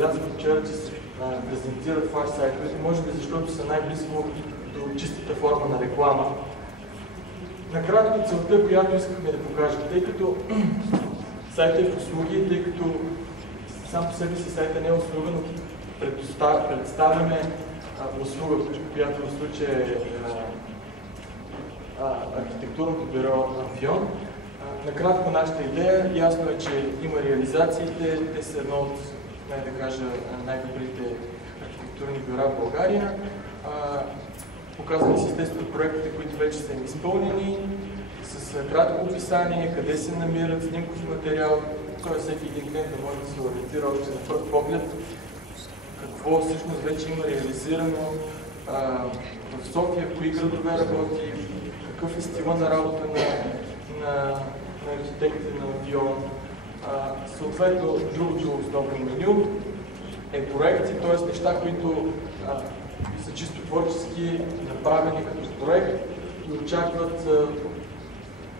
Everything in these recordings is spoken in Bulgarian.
Казах вчера, че се презентират флаш сайтовете, може би защото са най-близко до чистата форма на реклама. Накратко целта, която искахме да покажем, тъй като сайта е в услуги, тъй като сам по себе си сайта не е услуга, но представяме услуга, която в случая е архитектурното бюро Амфион. Накратко нашата идея, ясно е, че има реализациите, те са едно от най-добрите архитектурни бюра в България. Показваме си естествено проектите, които вече са им изпълнени, с кратко описание, къде се намират, снимков материал, т.е. всеки един клиент да може да се ориентира още на пръв поглед какво всъщност вече има реализирано в София, в кои градове работи, какъв е стила на работа на архитектите на Амфион. Съответно, другото основно меню е проекти, т.е. неща, които са чисто творчески направени като проект и очакват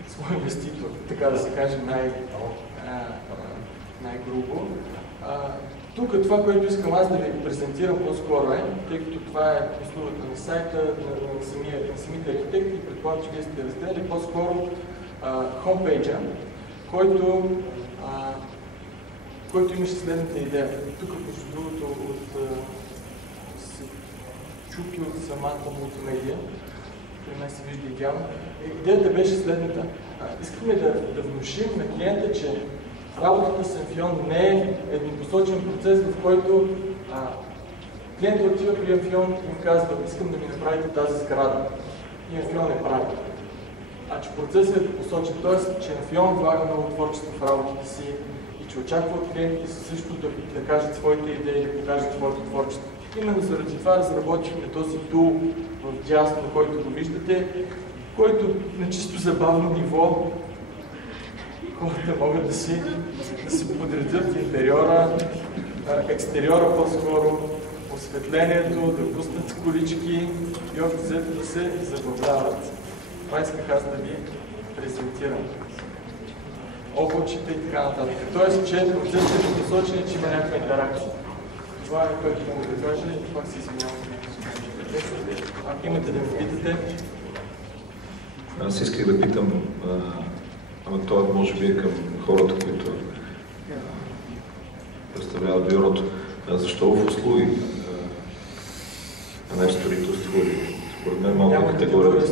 свой инвеститор, така да се каже най-грубо. Тук това, което искам аз да ви презентирам по-скоро тъй като това е услугата на сайта, на самите архитекти, предполагам, че вие сте разгледали, по-скоро хомпейджа, който имаше следната идея. Тук, между другото, се чупи от самата мултимедия. При мен се вижда идеално. Идеята беше следната. Искаме да внушим на клиента, че работата с Амфион не е еднопосочен процес, в който клиентът отива при Амфион и им казва: искам да ми направите тази сграда. И Амфион е прави. Че процесът е еднопосочен, т.е. че Амфион влага много творчество в работите си и че очаква от клиентите си също да кажат своите идеи, да покажат своето творчество. Именно заради това разработихме този тул в дясно, който го виждате, който на чисто забавно ниво хората могат да си подредят интериора, екстериора по-скоро, осветлението, да пуснат колички и общо взето да се забавляват. Това исках аз да ви презентирам. Облачите и така нататък. Тоест, че процесът е посочен, че има някаква интеракция. Това е което мога да кажа и пак се извинявам. Ако имате да ме питате. Аз исках да питам, ама това може би е към хората, които представляват бюрото. Защо в услуги, а не в строителство? Според мен малко категория.